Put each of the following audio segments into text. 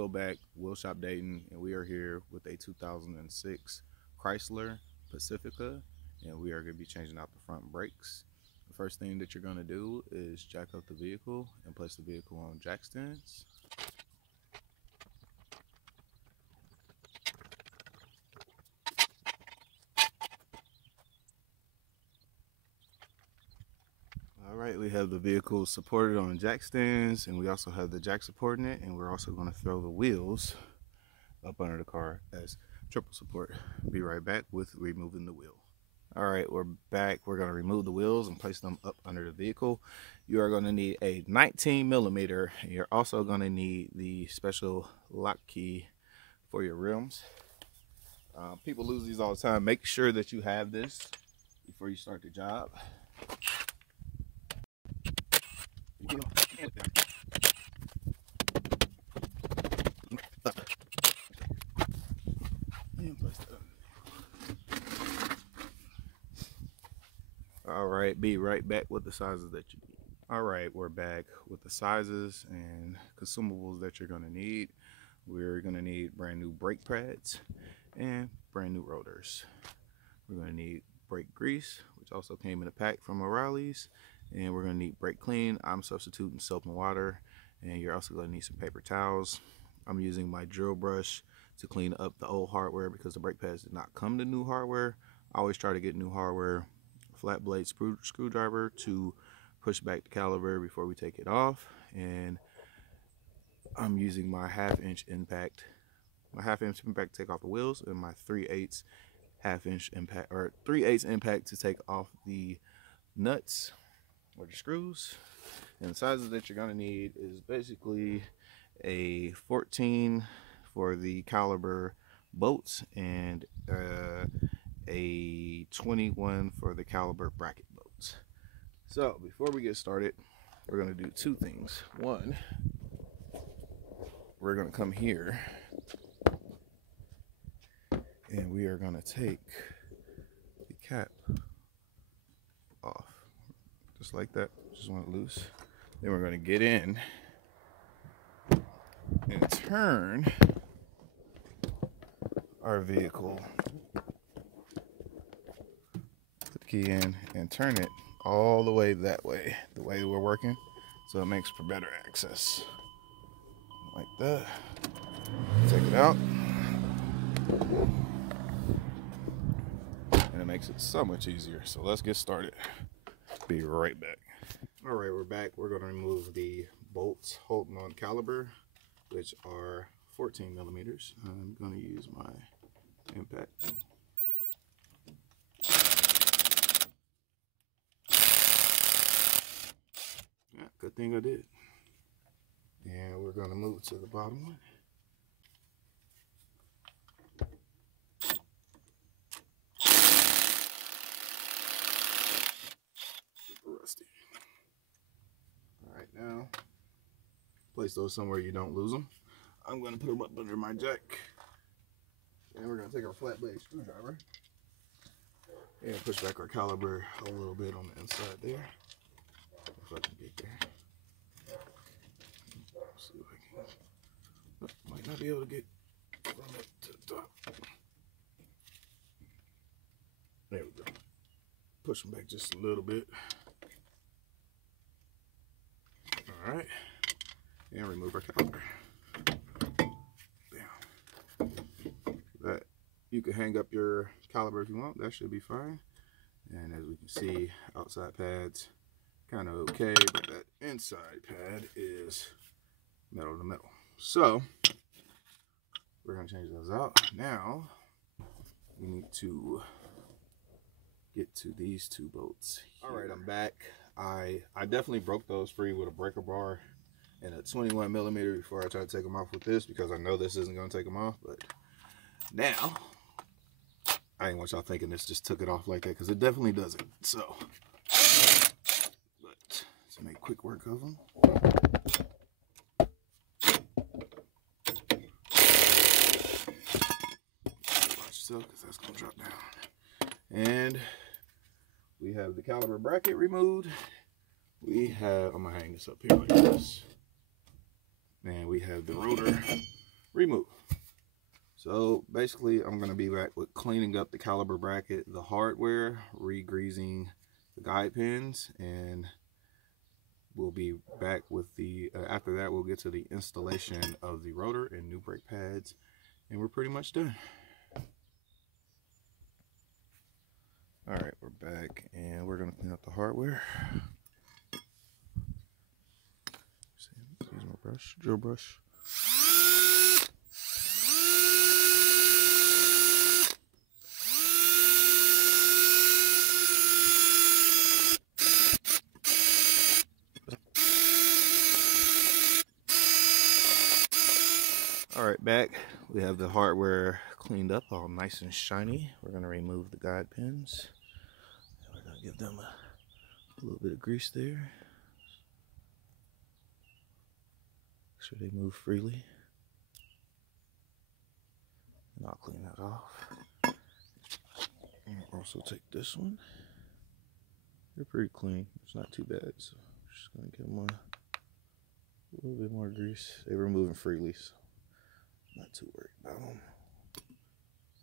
Will back, Will Shop Dayton, and we are here with a 2006 Chrysler Pacifica, and we are going to be changing out the front brakes. The first thing that you're going to do is jack up the vehicle and place the vehicle on jack stands. Alright, we have the vehicle supported on jack stands, and we also have the jack supporting it, and we're also going to throw the wheels up under the car as triple support. Be right back with removing the wheel. Alright, we're back. We're going to remove the wheels and place them up under the vehicle. You are going to need a 19mm. You're also going to need the special lock key for your rims. People lose these all the time. Make sure that you have this before you start the job. Alright, be right back with the sizes that you need. Alright, we're back with the sizes and consumables that you're going to need. We're going to need brand new brake pads and brand new rotors. We're going to need brake grease, which also came in a pack from O'Reilly's, and we're going to need brake clean. I'm substituting soap and water, and you're also going to need some paper towels. I'm using my drill brush to clean up the old hardware because the brake pads did not come to new hardware. I always try to get new hardware. Flat blade screwdriver to push back the caliper before we take it off, and I'm using my half-inch impact to take off the wheels, and my 3/8 half-inch impact, or 3/8 impact to take off the nuts or the screws. And the sizes that you're going to need is basically a 14 for the caliber bolts and a 21 for the caliber bracket bolts. So before we get started, we're going to do two things. One, we're going to come here and we are going to take the cap off just like that. Just want it loose. Then we're going to get in and turn our vehicle, key in and turn it all the way that way, the way we're working, so it makes for better access. Like that. Take it out, and it makes it so much easier. So let's get started. Be right back. All right, we're back. We're going to remove the bolts holding on caliber, which are 14mm. I'm going to use my impact. Good thing I did. And we're going to move to the bottom one. Super rusty. Alright, now place those somewhere you don't lose them. I'm going to put them up under my jack. And we're going to take our flat blade screwdriver and push back our caliber a little bit on the inside there. If I can get there. See if I can. Might not be able to get from it to the top. There we go. Push them back just a little bit. Alright. And remove our caliper. Bam. That you can hang up your caliber if you want. That should be fine. And as we can see, outside pads kind of okay, but that inside pad is metal to metal. So we're going to change those out. Now we need to get to these two bolts here. All right, I'm back. I definitely broke those free with a breaker bar and a 21mm before I try to take them off with this, because I know this isn't going to take them off. But now I ain't want y'all thinking this just took it off like that, because it definitely doesn't. So to make quick work of them, watch yourself, because that's going to drop down. And we have the caliber bracket removed. We have, I'm going to hang this up here like this. And we have the rotor remove. So basically I'm going to be back with cleaning up the caliper bracket, the hardware, re-greasing the guide pins, and we'll be back with the after that we'll get to the installation of the rotor and new brake pads, and we're pretty much done. All right, we're back and we're going to clean up the hardware. Use my brush, drill brush. All right, back. We have the hardware cleaned up, all nice and shiny. We're going to remove the guide pins. We're going to give them a little bit of grease there. Make sure they move freely. And I'll clean that off. And I'll also take this one. They're pretty clean. It's not too bad. So I'm just going to give them a little bit more grease. They were moving freely, so I'm not too worried about them.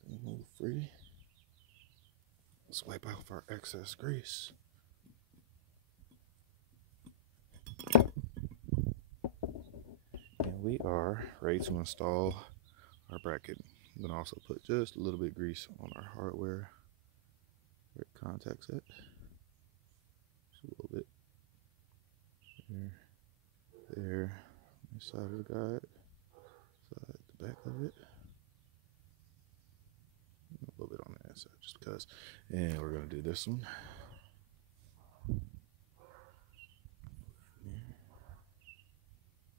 They move free. Let's wipe off our excess grease. And we are ready to install our bracket. I'm going to also put just a little bit of grease on our hardware where it contacts it. Just a little bit. There. On the side of the guide. Side, the back of it. A little bit on the inside just because. And we're going to do this one.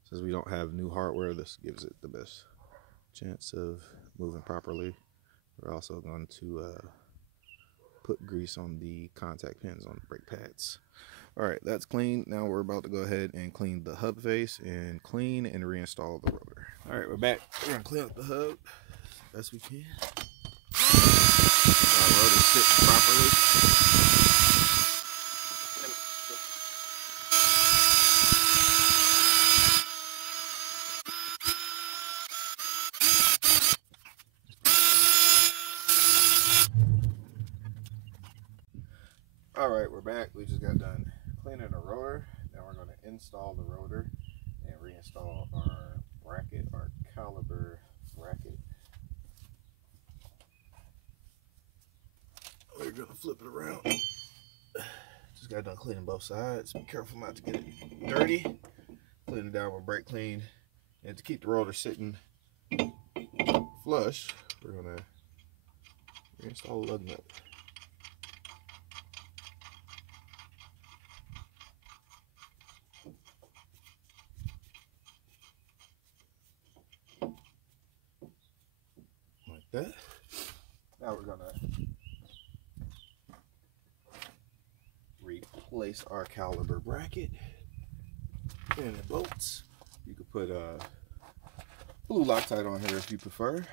Since we don't have new hardware, this gives it the best chance of moving properly. We're also going to put grease on the contact pins on the brake pads. All right, that's clean. Now we're about to go ahead and clean the hub face and clean and reinstall the rotor. All right, we're back. We're gonna clean up the hub as best we can. Our rotor sits properly. All right, we're back. We just got done cleaning the rotor. Now we're going to install the rotor and reinstall our bracket, our caliper bracket. We're going to flip it around. Just got done cleaning both sides. Be careful not to get it dirty. Clean it down with brake clean. And to keep the rotor sitting flush, we're going to reinstall the lug nut. That. Now we're gonna replace our caliper bracket and the bolts. You could put blue Loctite on here if you prefer.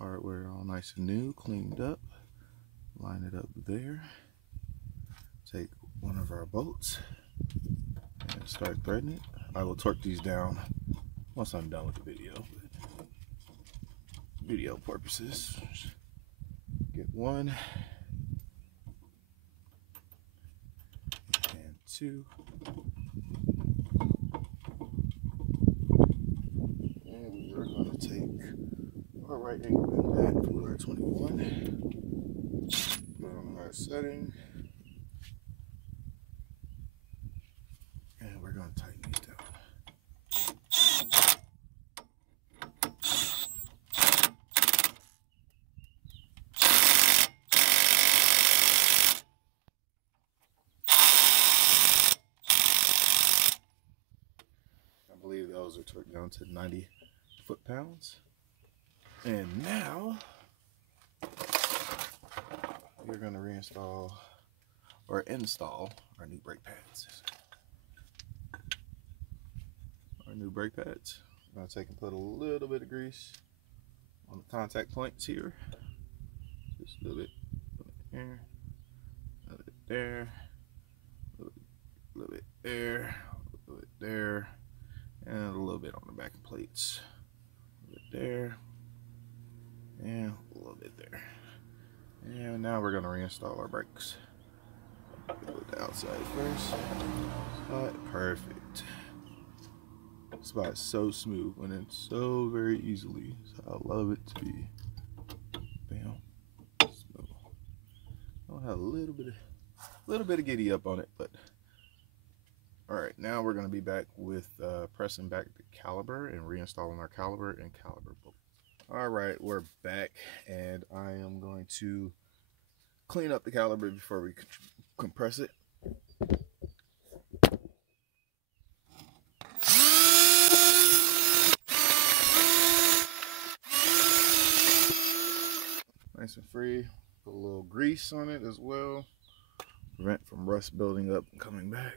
Hardware all nice and new, cleaned up. Line it up there. Take one of our bolts and start threading it. I will torque these down once I'm done with the video. Video purposes, get one and two, and we're going to take our right angle back to our 21, put it on our setting, and we're going to tighten these down. Those are torqued down to 90 foot-pounds. And now we're going to reinstall or install our new brake pads. Our new brake pads. I'm going to take and put a little bit of grease on the contact points here. Just a little bit here, a little bit there, a little bit there, a little bit there. and a little bit on the back plates. A little bit there, and a little bit there. And now we're going to reinstall our brakes. With the outside first. Spot, perfect. Spot is so smooth, went in so very easily. So I love it to be. Bam. Smooth. I'll have a little bit of giddy up on it, but all right. Now we're going to be back with pressing back the caliper and reinstalling our caliper and caliper bolt. All right, we're back, and I am going to clean up the caliper before we compress it. Nice and free. Put a little grease on it as well. Prevent from rust building up and coming back.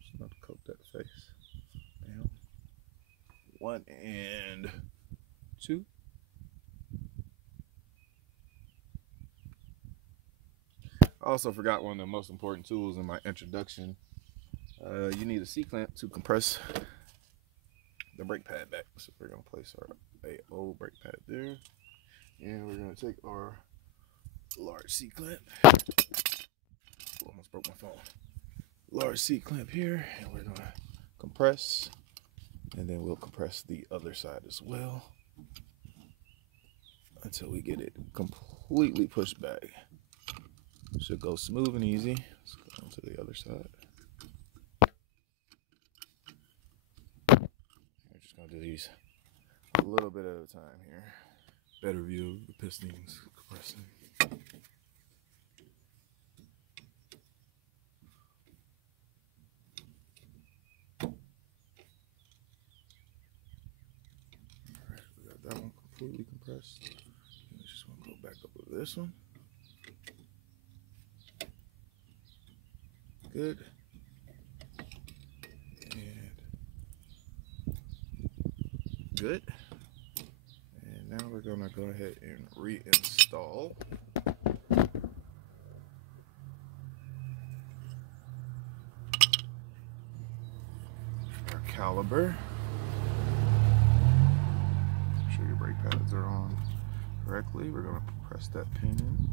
Just not to coat that face. Bam. 1 and 2. I also forgot one of the most important tools in my introduction. You need a C-clamp to compress the brake pad back. So we're going to place our old brake pad there. And we're going to take our large C-clamp. Almost broke my phone. Large C-clamp here. And we're going to compress. And then we'll compress the other side as well. Until we get it completely pushed back. Should go smooth and easy. Let's go on to the other side. We're just going to do these a little bit at a time here. Better view of the pistons compressing. Alright, we got that one completely compressed. We just want to go back up with this one. Good. And good. And now we're going to go ahead and reinstall our caliper. Make sure your brake pads are on correctly. We're going to press that pin in.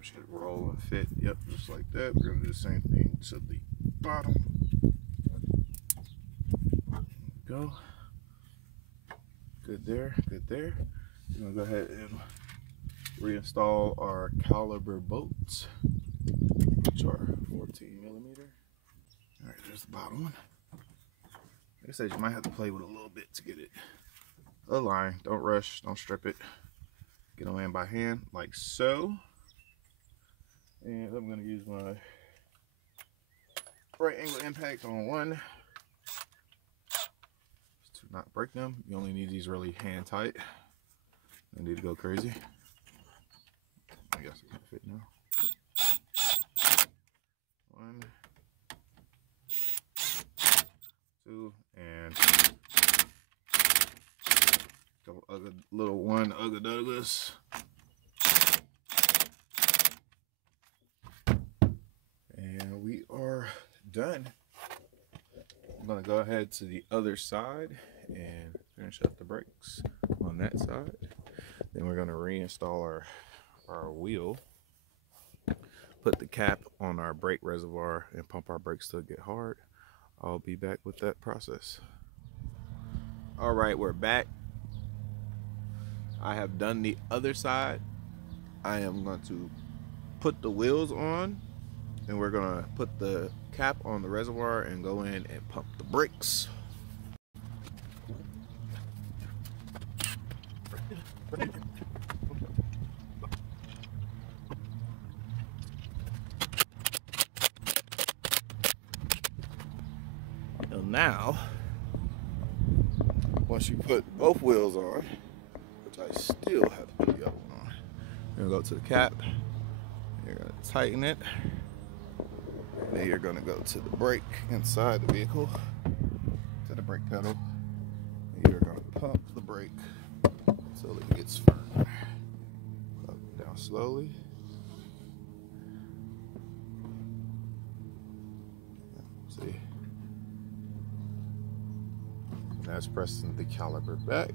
Should roll and fit. Yep, just like that. We're going to do the same thing to the bottom. Go. Good there, good there. We're going to go ahead and reinstall our caliper bolts, which are 14 millimeter. All right, there's the bottom one. Like I said, you might have to play with it a little bit to get it aligned. Don't rush, don't strip it. Get them in by hand, like so. And I'm going to use my right angle impact on one to not break them. You only need these really hand tight. I need to go crazy. I guess it can fit now. 1, 2, and couple other little one Ugga Duggas. And we are done. I'm going to go ahead to the other side and finish up the brakes on that side. Then we're going to reinstall our wheel, put the cap on our brake reservoir, and pump our brakes till it get hard. I'll be back with that process. All right, we're back. I have done the other side. I am going to put the wheels on, and we're gonna put the cap on the reservoir and go in and pump the brakes. And now, once you put both wheels on, which I still have to put the other one on, you're gonna go to the cap, you're gonna tighten it. Then you're going to go to the brake inside the vehicle, to the brake pedal, and you're going to pump the brake until it gets firm. Up and down slowly. that's pressing the caliper back.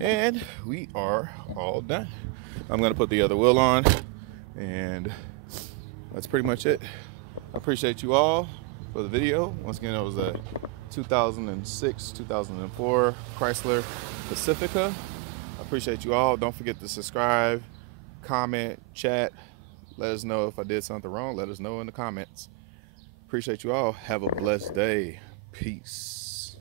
And we are all done. I'm gonna put the other wheel on, and that's pretty much it. I appreciate you all for the video. Once again, it was a 2006, 2004 Chrysler Pacifica. I appreciate you all. Don't forget to subscribe, comment, chat. Let us know if I did something wrong. Let us know in the comments. Appreciate you all. Have a blessed day. Peace.